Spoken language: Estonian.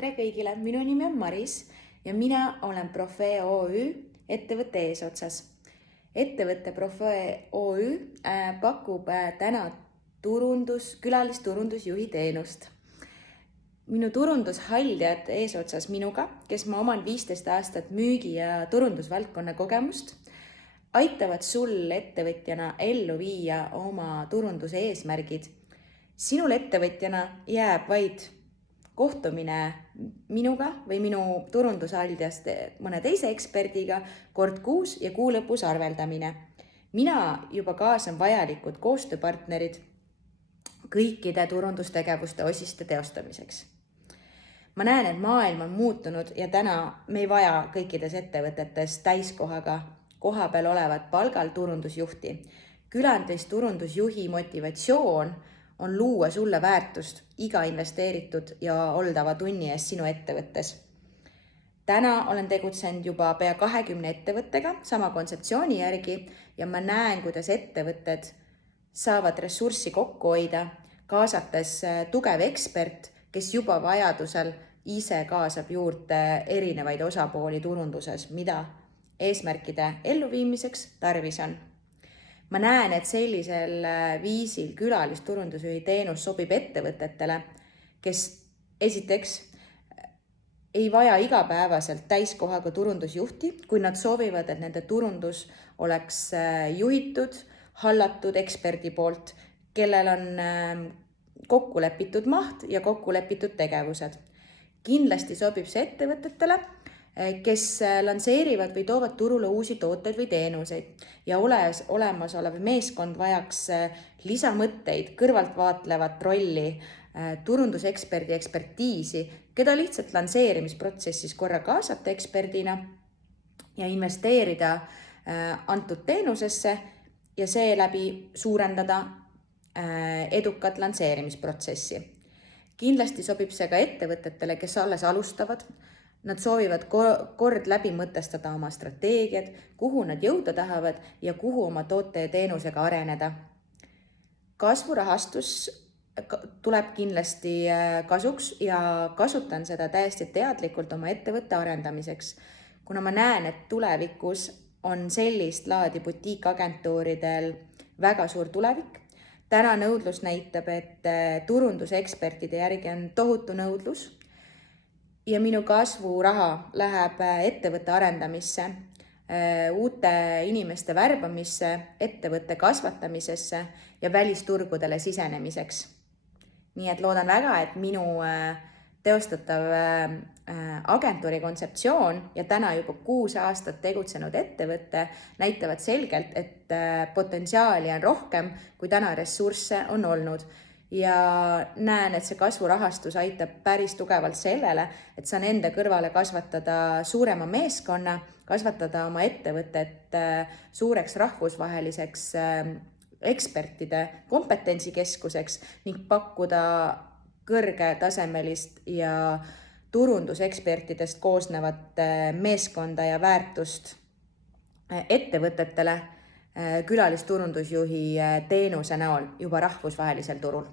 Tere kõigile, minu nimi on Maris ja mina olen Profee OÜ ettevõtte eesotsas. Ettevõtte Profee OÜ pakub täna külalisturundusjuhi teenust. Minu turundushaldjad eesotsas minuga, kes ma oman 15 aastat müügi- ja turundusvaldkonna kogemust, aitavad sul ettevõtjana ellu viia oma turunduse eesmärgid. Sinul ettevõtjana jääb vaid kohtumine minuga või minu turundushaldjast mõne teise eksperdiga kord kuus ja kuu lõpus arveldamine. Mina juba kaasan vajalikud koostööpartnerid kõikide turundustegevuste osiste teostamiseks. Ma näen, et maailm on muutunud ja täna me ei vaja kõikides ettevõtetes täiskohaga kohapeal olevat palgal turundusjuhti. Külalisturundusjuhi motivatsioon on luua sulle väärtust iga investeeritud ja oldava tunni eest sinu ettevõttes. Täna olen tegutsenud juba pea 20 ettevõttega sama kontseptsiooni järgi ja ma näen, kuidas ettevõtted saavad ressurssi kokku hoida, kaasates tugev ekspert, kes juba vajadusel ise kaasab juurde erinevaid osapooli turunduses, mida eesmärkide elluviimiseks tarvis on. Ma näen, et sellisel viisil külalisturundusjuhi teenus sobib ettevõtetele, kes esiteks ei vaja igapäevaselt täiskohaga turundusjuhti, kui nad soovivad, et nende turundus oleks juhitud, hallatud eksperdi poolt, kellel on kokkulepitud maht ja kokkulepitud tegevused. Kindlasti sobib see ettevõtetele, kes lansseerivad või toovad turule uusi tooteid või teenuseid ja olemasolev meeskond vajaks lisamõtteid, kõrvaltvaatlevat rolli, turunduseksperdi ekspertiisi, keda lihtsalt lansseerimisprotsessis korra kaasata eksperdina ja investeerida antud teenusesse ja seeläbi suurendada edukat lansseerimisprotsessi. Kindlasti sobib see ka ettevõtetele, kes alles alustavad. Nad soovivad kord läbi mõtestada oma strateegiad, kuhu nad jõuda tahavad ja kuhu oma toote ja teenusega areneda. Kasvurahastus tuleb kindlasti kasuks ja kasutan seda täiesti teadlikult oma ettevõtte arendamiseks, kuna ma näen, et tulevikus on sellist laadi butiikagentuuridel väga suur tulevik. Täna nõudlus näitab, et turundusekspertide järgi on tohutu nõudlus ja minu kasvuraha läheb ettevõtte arendamisse, uute inimeste värbamisse, ettevõtte kasvatamisesse ja välisturgudele sisenemiseks. Nii et loodan väga, et minu teostatav agentuuri kontseptsioon ja täna juba 6 aastat tegutsenud ettevõtte näitavad selgelt, et potentsiaali on rohkem, kui täna ressursse on olnud. Ja näen, et see kasvurahastus aitab päris tugevalt sellele, et saan enda kõrvale kasvatada suurema meeskonna, kasvatada oma ettevõtet suureks rahvusvaheliseks ekspertide kompetentsikeskuseks ning pakkuda kõrgetasemelist ja turundusekspertidest koosnevat meeskonda ja väärtust ettevõtetele külalisturundusjuhi teenuse näol juba rahvusvahelisel turul.